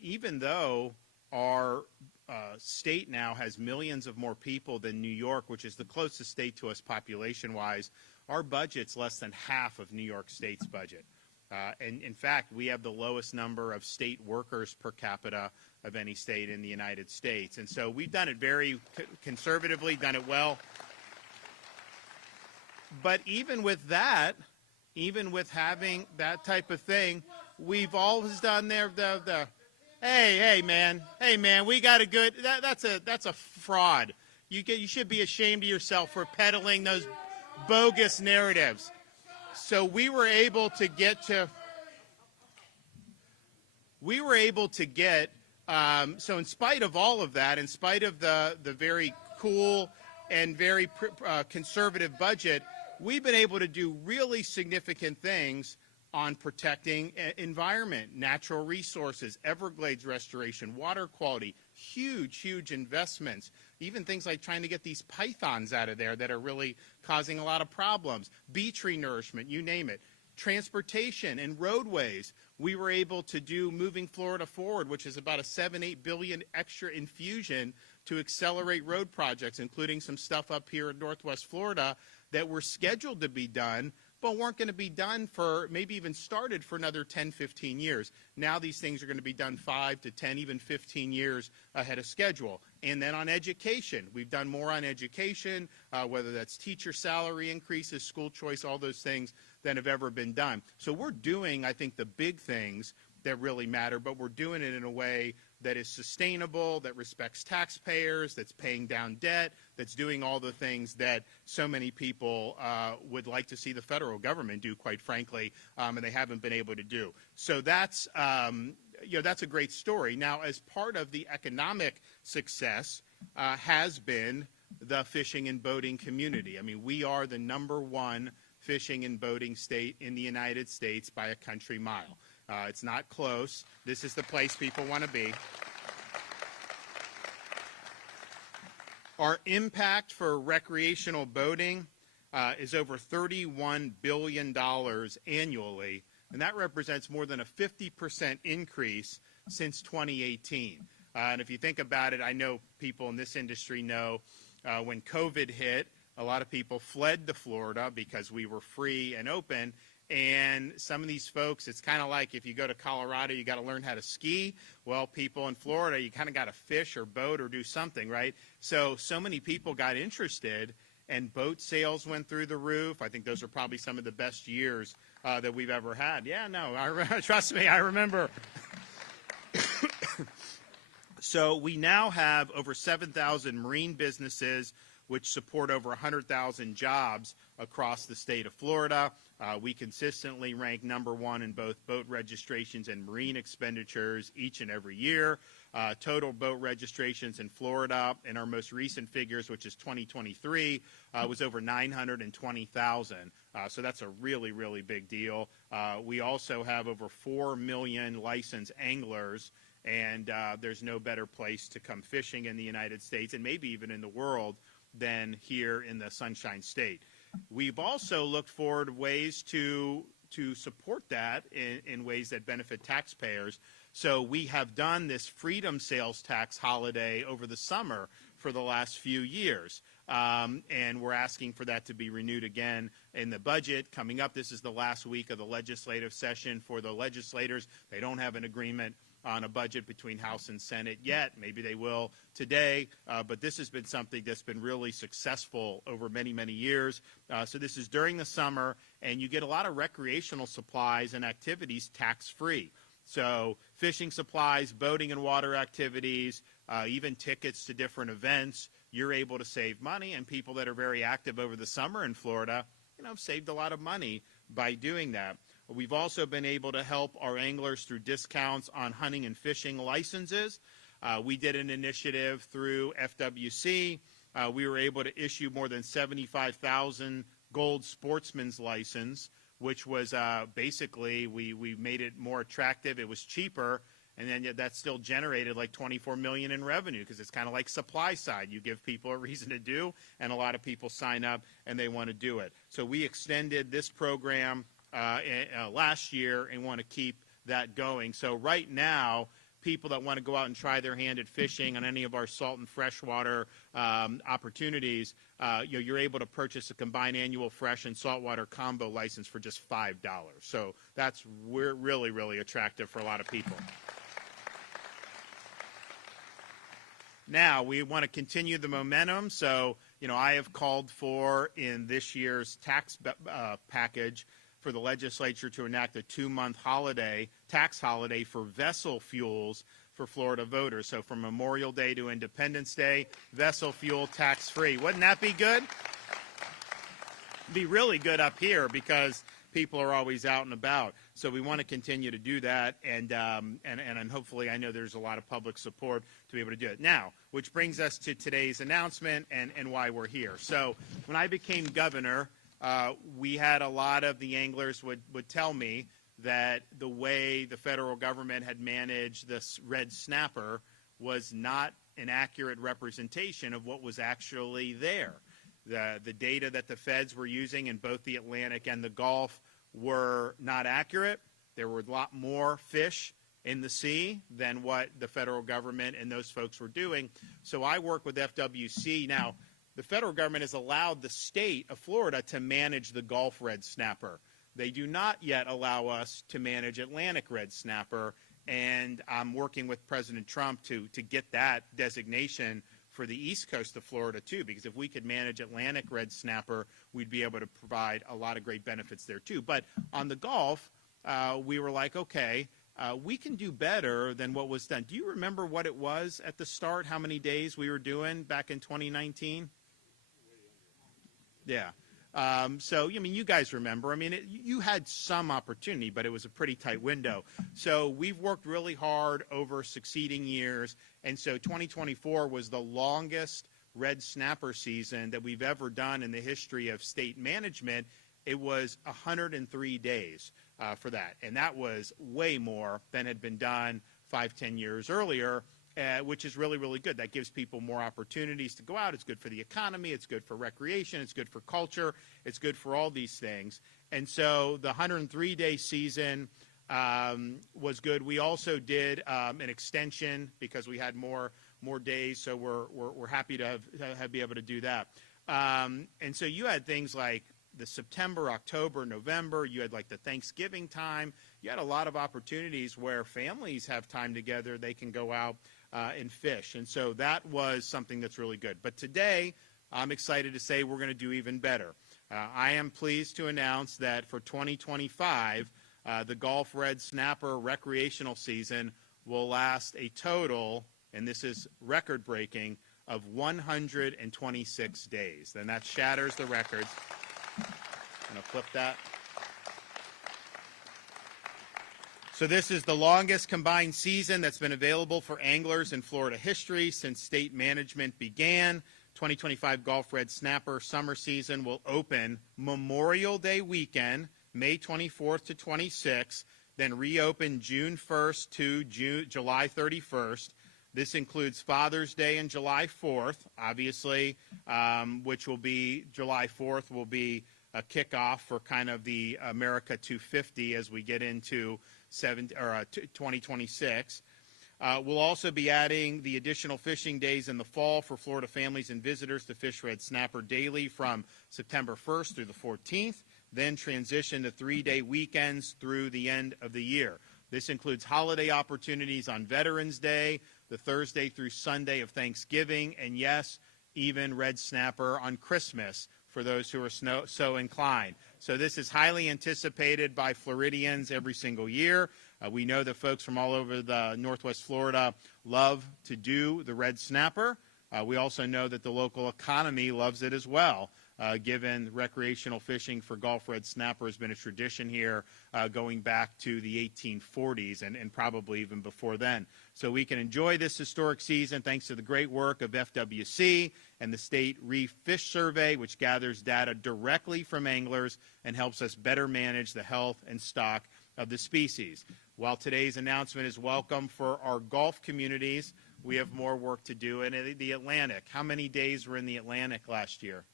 Even though our state now has millions of more people than New York, which is the closest state to us population-wise, our budget's less than half of New York State's budget. And in fact, we have the lowest number of state workers per capita of any state in the United States. And so we've done it very conservatively, done it well. But even with that, even with having that type of thing, we've always done hey man, we got a good, that's a fraud. You should be ashamed of yourself for peddling those bogus narratives. So we were able to get, so in spite of all of that, in spite of the very cool and very conservative budget, we've been able to do really significant things on protecting environment, natural resources, Everglades restoration, water quality, huge investments, even things like trying to get these pythons out of there that are really causing a lot of problems, beach renourishment, you name it. Transportation and roadways, we were able to do Moving Florida Forward, which is about a $7-8 billion extra infusion to accelerate road projects, including some stuff up here in Northwest Florida that were scheduled to be done, but weren't going to be done for, maybe even started for another 10, 15 years. Now these things are going to be done 5 to 10, even 15 years ahead of schedule. And then on education, we've done more on education, whether that's teacher salary increases, school choice, all those things than have ever been done. So we're doing, I think, the big things that really matter, but we're doing it in a way that is sustainable, that respects taxpayers, that's paying down debt, that's doing all the things that so many people would like to see the federal government do, quite frankly, and they haven't been able to do. So that's, that's a great story. Now, as part of the economic success has been the fishing and boating community. I mean, we are the #1 fishing and boating state in the United States by a country mile. It's not close. This is the place people want to be. Our impact for recreational boating is over $31 billion annually, and that represents more than a 50% increase since 2018. And if you think about it, I know people in this industry know when COVID hit, a lot of people fled to Florida because we were free and open. And some of these folks, it's kind of like if you go to Colorado, you got to learn how to ski. Well, people in Florida, you kind of got to fish or boat or do something, right? So many people got interested, and boat sales went through the roof. I think those are probably some of the best years that we've ever had. Yeah, no, trust me, I remember. So we now have over 7,000 marine businesses, which support over 100,000 jobs across the state of Florida. We consistently rank #1 in both boat registrations and marine expenditures each and every year. Total boat registrations in Florida in our most recent figures, which is 2023, was over 920,000. So that's a really, really big deal. We also have over 4 million licensed anglers, and there's no better place to come fishing in the United States and maybe even in the world than here in the Sunshine State. We've also looked forward ways to support that in ways that benefit taxpayers. So we have done this freedom sales tax holiday over the summer for the last few years. And we're asking for that to be renewed again in the budget coming up. This is the last week of the legislative session for the legislators. They don't have an agreement on a budget between House and Senate yet. Maybe they will today, but this has been something that's been really successful over many, many years. So this is during the summer, and you get a lot of recreational supplies and activities tax-free. So fishing supplies, boating and water activities, even tickets to different events, you're able to save money, and people that are very active over the summer in Florida, have saved a lot of money by doing that. We've also been able to help our anglers through discounts on hunting and fishing licenses. We did an initiative through FWC. We were able to issue more than 75,000 gold sportsman's license, which was basically, we made it more attractive. It was cheaper, and then yet that still generated like $24 million in revenue, because it's kind of like supply side. You give people a reason to do, and a lot of people sign up and they want to do it. So we extended this program last year and want to keep that going. So right now, people that want to go out and try their hand at fishing on any of our salt and freshwater opportunities, you're able to purchase a combined annual fresh and saltwater combo license for just $5. So that's really, really attractive for a lot of people. Now, we want to continue the momentum. So, I have called for in this year's tax package for the legislature to enact a 2-month tax holiday for vessel fuels for Florida voters. So from Memorial Day to Independence Day, vessel fuel tax-free. Wouldn't that be good? Be really good up here because people are always out and about. So we want to continue to do that, and hopefully I know there's a lot of public support to be able to do it. Now, which brings us to today's announcement and why we're here. So when I became governor, we had a lot of the anglers would tell me that the way the federal government had managed this red snapper was not an accurate representation of what was actually there. The data that the feds were using in both the Atlantic and the Gulf were not accurate. There were a lot more fish in the sea than what the federal government and those folks were doing. So I work with FWC. Now, the federal government has allowed the state of Florida to manage the Gulf red snapper. They do not yet allow us to manage Atlantic red snapper, and I'm working with President Trump to get that designation for the east coast of Florida too, because if we could manage Atlantic red snapper, we'd be able to provide a lot of great benefits there too. But on the Gulf, we were like, okay, we can do better than what was done. Do you remember what it was at the start, how many days we were doing back in 2019? Yeah. So, you guys remember. You had some opportunity, but it was a pretty tight window. So we've worked really hard over succeeding years, and so 2024 was the longest red snapper season that we've ever done in the history of state management. It was 103 days for that, and that was way more than had been done 5-10 years earlier. Which is really, really good. That gives people more opportunities to go out. It's good for the economy. It's good for recreation. It's good for culture. It's good for all these things. And so the 103-day season was good. We also did an extension because we had more days, so we're happy to be able to do that. And so you had things like the September, October, November. You had like the Thanksgiving time. You had a lot of opportunities where families have time together. They can go out and fish. And so that was something that's really good. But today, I'm excited to say we're going to do even better. I am pleased to announce that for 2025, the Gulf red snapper recreational season will last a total, and this is record-breaking, of 126 days. And that shatters the records. I'm going to flip that. So this is the longest combined season that's been available for anglers in Florida history since state management began. 2025 Gulf Red Snapper summer season will open Memorial Day weekend, May 24th to 26th, then reopen June 1st to July 31st. This includes Father's Day and July 4th, obviously, which will be July 4th will be a kickoff for kind of the America 250 as we get into 2026. We'll also be adding the additional fishing days in the fall for Florida families and visitors to fish red snapper daily from September 1st through the 14th, then transition to 3-day weekends through the end of the year. This includes holiday opportunities on Veterans Day, the Thursday through Sunday of Thanksgiving, and yes, even red snapper on Christmas for those who are so inclined. So this is highly anticipated by Floridians every single year. We know that folks from all over the Northwest Florida love to do the red snapper. We also know that the local economy loves it as well, given recreational fishing for Gulf red snapper has been a tradition here going back to the 1840s and probably even before then. So we can enjoy this historic season thanks to the great work of FWC and the State Reef Fish Survey, which gathers data directly from anglers and helps us better manage the health and stock of the species. While today's announcement is welcome for our Gulf communities, we have more work to do in the Atlantic. How many days were in the Atlantic last year?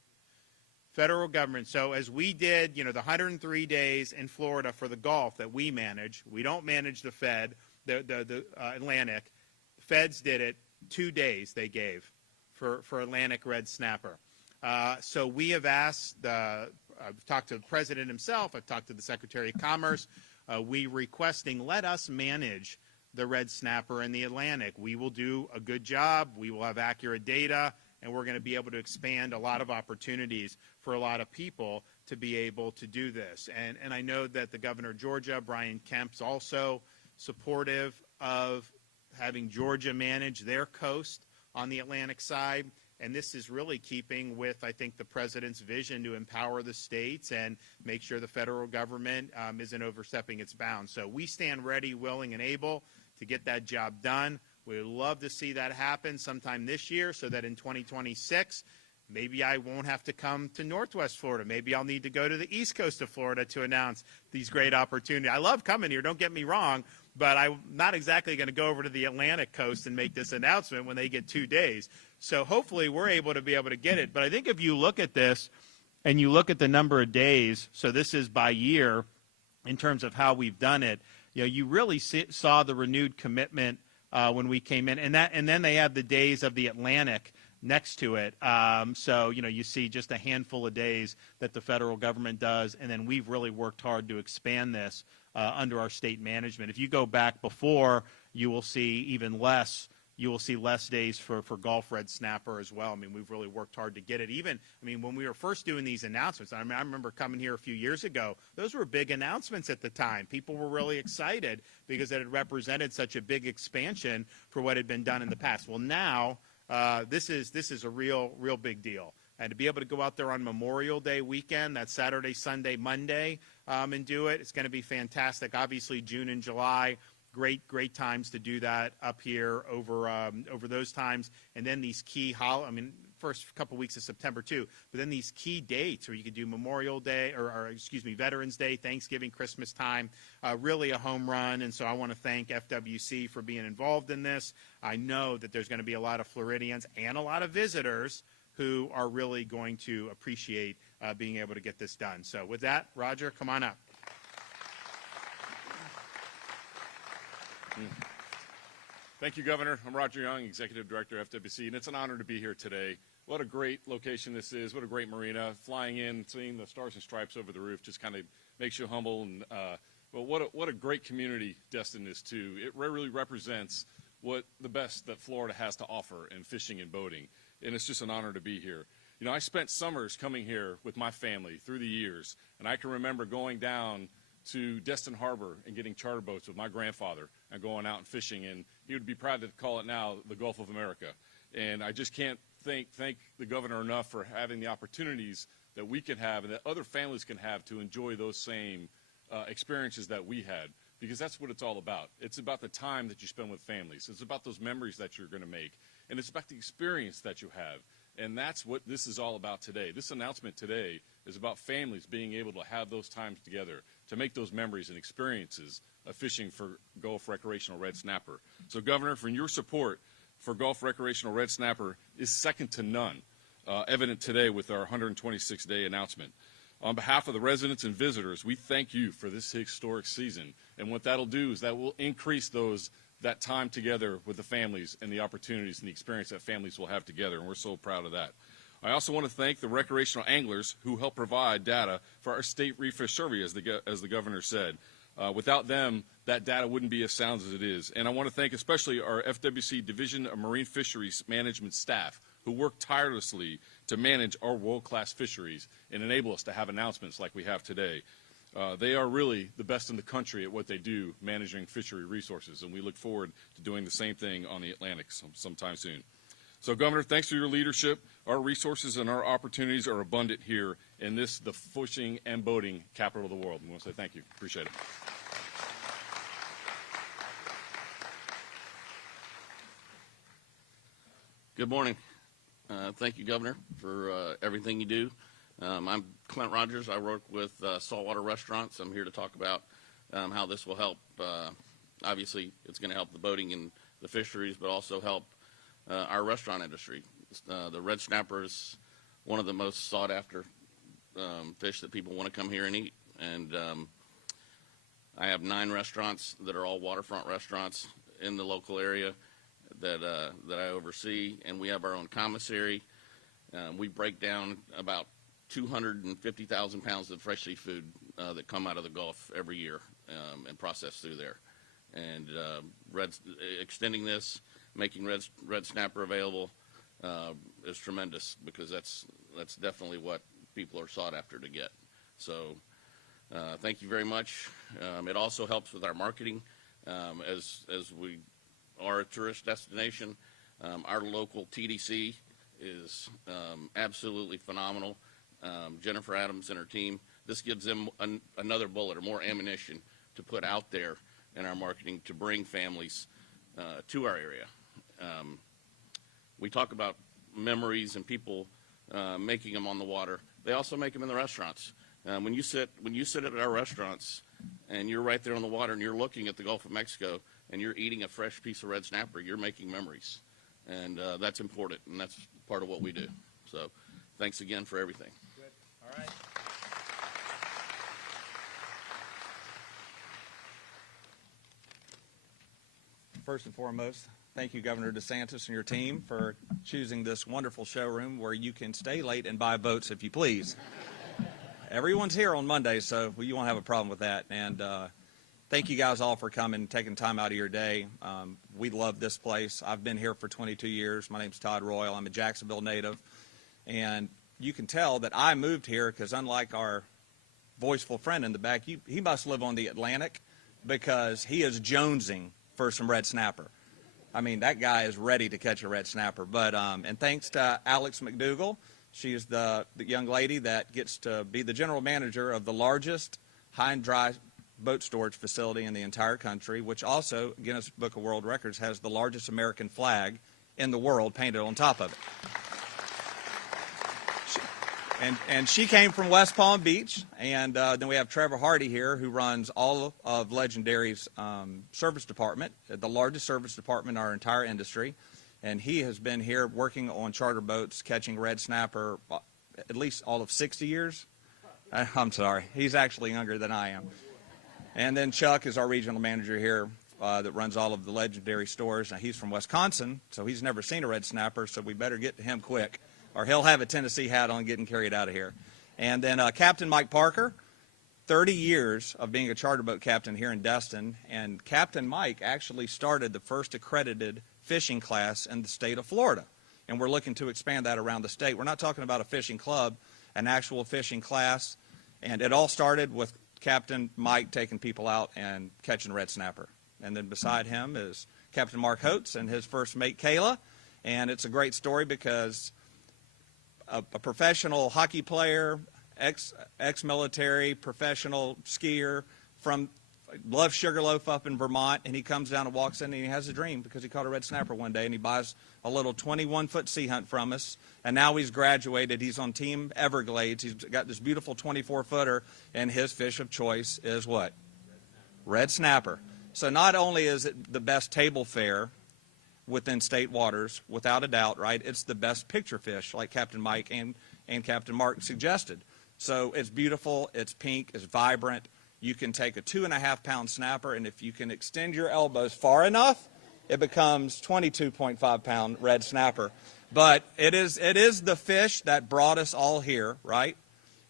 Federal government. So as we did, the 103 days in Florida for the Gulf that we manage, we don't manage the Fed. the Atlantic. Feds did it 2 days. They gave for Atlantic red snapper. So we have asked. I've talked to the president himself. I've talked to the Secretary of Commerce. We requesting let us manage the red snapper in the Atlantic. We will do a good job. We will have accurate data, and we're going to be able to expand a lot of opportunities for a lot of people to be able to do this. And I know that the governor of Georgia, Brian Kemp's also supportive of having Georgia manage their coast on the Atlantic side. And this is really keeping with, I think, the president's vision to empower the states and make sure the federal government isn't overstepping its bounds. So we stand ready, willing, and able to get that job done. We would love to see that happen sometime this year so that in 2026, maybe I won't have to come to Northwest Florida. Maybe I'll need to go to the East Coast of Florida to announce these great opportunities. I love coming here, don't get me wrong, but I'm not exactly going to go over to the Atlantic coast and make this announcement when they get 2 days. So hopefully we're able to get it. But I think if you look at this and you look at the number of days, so this is by year in terms of how we've done it, you really saw the renewed commitment when we came in. And then they have the days of the Atlantic next to it. So, you see just a handful of days that the federal government does, and then we've really worked hard to expand this under our state management. If you go back before, you will see even less. You will see less days for Gulf red snapper as well. I mean, we've really worked hard to get it. When we were first doing these announcements, I remember coming here a few years ago, those were big announcements at the time. People were really excited because it had represented such a big expansion for what had been done in the past. Well, now this is a real big deal. And to be able to go out there on Memorial Day weekend, that Saturday, Sunday, Monday, and do it, it's going to be fantastic. Obviously, June and July, great times to do that up here over those times. And then these key first couple weeks of September too, but then these key dates where you could do Memorial Day or Veterans Day, Thanksgiving, Christmas time, really a home run. And so I want to thank FWC for being involved in this. I know that there's going to be a lot of Floridians and a lot of visitors who are really going to appreciate being able to get this done. So with that, Roger, come on up. Thank you, Governor. I'm Roger Young, Executive Director of FWC, and it's an honor to be here today. What a great location this is. What a great marina. Flying in, seeing the stars and stripes over the roof just kind of makes you humble. And but what a great community Destin is too. It really represents what the best that Florida has to offer in fishing and boating, and it's just an honor to be here. I spent summers coming here with my family through the years, and I can remember going down to Destin Harbor and getting charter boats with my grandfather and going out and fishing, and he would be proud to call it now the Gulf of America. And I just can't thank the governor enough for having the opportunities that we can have and that other families can have to enjoy those same experiences that we had, because that's what it's all about. It's about the time that you spend with families. It's about those memories that you're going to make, and it's about the experience that you have. And that's what this is all about today. This announcement today is about families being able to have those times together, to make those memories and experiences of fishing for Gulf recreational red snapper. So, Governor, for your support for Gulf recreational red snapper is second to none, evident today with our 126-day announcement. On behalf of the residents and visitors, we thank you for this historic season. And what that'll do is that will increase that time together with the families and the opportunities and the experience that families will have together, and we're so proud of that. I also want to thank the recreational anglers who help provide data for our state reef fish survey, as the governor said. Without them, that data wouldn't be as sound as it is. And I want to thank especially our FWC Division of Marine Fisheries Management staff who work tirelessly to manage our world-class fisheries and enable us to have announcements like we have today. They are really the best in the country at what they do, managing fishery resources, and we look forward to doing the same thing on the Atlantic sometime soon. So, Governor, thanks for your leadership. Our resources and our opportunities are abundant here in the fishing and boating capital of the world. I want to say thank you. Appreciate it. Good morning. Thank you, Governor, for everything you do. I'm Clint Rogers. I work with Saltwater Restaurants. I'm here to talk about how this will help. Obviously, it's going to help the boating and the fisheries, but also help our restaurant industry. The red snapper is one of the most sought-after fish that people want to come here and eat. And I have 9 restaurants that are all waterfront restaurants in the local area that I oversee, and we have our own commissary. We break down about 250,000 pounds of fresh seafood that come out of the Gulf every year and process through there. And extending this, making red snapper available is tremendous, because that's definitely what people are sought after to get. So thank you very much. It also helps with our marketing as we are a tourist destination. Our local TDC is absolutely phenomenal. Jennifer Adams and her team, this gives them another bullet or more ammunition to put out there in our marketing to bring families to our area. We talk about memories and people making them on the water. They also make them in the restaurants. When you sit at our restaurants and you're right there on the water and you're looking at the Gulf of Mexico and you're eating a fresh piece of red snapper, you're making memories. And that's important, and that's part of what we do. So thanks again for everything. Good. All right. First and foremost, thank you, Governor DeSantis and your team, for choosing this wonderful showroom where you can stay late and buy boats if you please. Everyone's here on Monday, so you won't have a problem with that. And thank you guys all for coming, taking time out of your day. We love this place. I've been here for 22 years. My name's Todd Royal. I'm a Jacksonville native. And you can tell that I moved here because, unlike our voiceful friend in the back, he must live on the Atlantic, because he is jonesing for some red snapper. I mean, that guy is ready to catch a red snapper. But and thanks to Alex McDougall. She's the young lady that gets to be the general manager of the largest high and dry boat storage facility in the entire country, which also, Guinness Book of World Records, has the largest American flag in the world painted on top of it. And she came from West Palm Beach. And then we have Trevor Hardy here, who runs all of Legendary's service department, the largest service department in our entire industry. And he has been here working on charter boats, catching red snapper at least all of 60 years. I'm sorry. He's actually younger than I am. And then Chuck is our regional manager here that runs all of the Legendary stores. Now, he's from Wisconsin, so he's never seen a red snapper, so we better get to him quick, or he'll have a Tennessee hat on getting carried out of here. And then Captain Mike Parker, 30 years of being a charter boat captain here in Destin. And Captain Mike actually started the first accredited fishing class in the state of Florida. And we're looking to expand that around the state. We're not talking about a fishing club, an actual fishing class. And it all started with Captain Mike taking people out and catching red snapper. And then beside him is Captain Mark Holtz and his first mate, Kayla. And it's a great story because a professional hockey player, ex-military, professional skier loves Sugarloaf up in Vermont, and he comes down and walks in and he has a dream because he caught a red snapper one day, and he buys a little 21-foot sea hunt from us, and now he's graduated. He's on Team Everglades. He's got this beautiful 24-footer, and his fish of choice is what? Red snapper. So not only is it the best table fare within state waters, without a doubt, right? It's the best picture fish, like Captain Mike and Captain Mark suggested. So it's beautiful, it's pink, it's vibrant. You can take a 2.5-pound snapper, and if you can extend your elbows far enough, it becomes 22.5-pound red snapper. But it is the fish that brought us all here, right?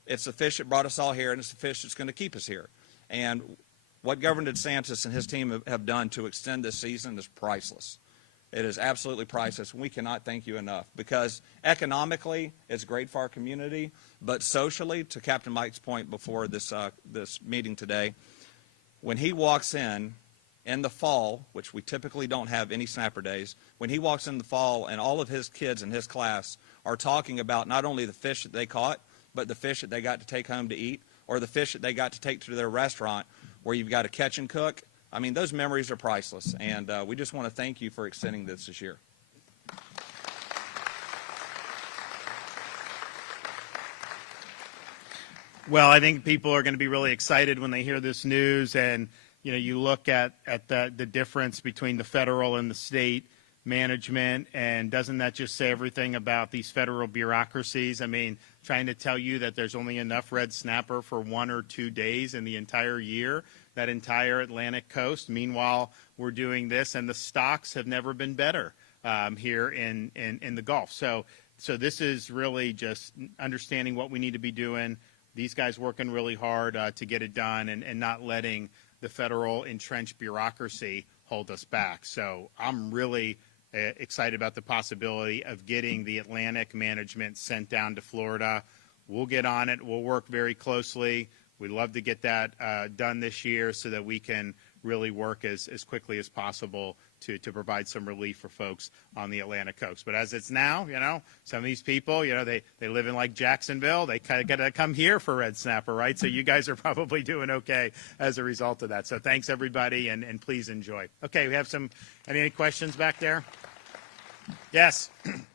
It's the fish that brought us all here, and it's the fish that's going to keep us here. And what Governor DeSantis and his team have done to extend this season is priceless. It is absolutely priceless. We cannot thank you enough, because economically it's great for our community, but socially, to Captain Mike's point before this meeting today, when he walks in the fall, which we typically don't have any snapper days, when he walks in the fall and all of his kids in his class are talking about not only the fish that they caught, but the fish that they got to take home to eat, or the fish that they got to take to their restaurant where you've got to catch and cook. I mean, those memories are priceless, and we just want to thank you for extending this year. Well, I think people are going to be really excited when they hear this news, and you look at the difference between the federal and the state management, and doesn't that just say everything about these federal bureaucracies? I mean, trying to tell you that there's only enough red snapper for 1 or 2 days in the entire year that entire Atlantic coast. Meanwhile, we're doing this, and the stocks have never been better here in the Gulf. So this is really just understanding what we need to be doing. These guys working really hard to get it done, and not letting the federal entrenched bureaucracy hold us back. So I'm really excited about the possibility of getting the Atlantic management sent down to Florida. We'll get on it. We'll work very closely. We'd love to get that done this year so that we can really work as quickly as possible to provide some relief for folks on the Atlantic coast. But as it's now, some of these people, they live in like Jacksonville. They kind of got to come here for red snapper, right? So you guys are probably doing okay as a result of that. So thanks, everybody, and please enjoy. Okay, we have any questions back there? Yes. Protecting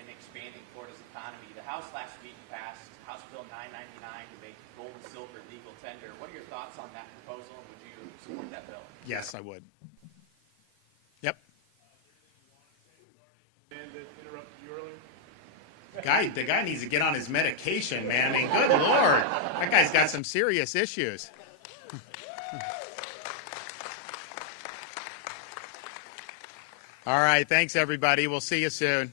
and expanding Florida's economy. The House last week passed House Bill 999 to make gold and silver legal tender. What are your thoughts on that proposal, and would you support that bill? Yes, I would. Yep. The guy needs to get on his medication, man. I mean, good Lord. That guy's got some serious issues. All right. Thanks, everybody. We'll see you soon.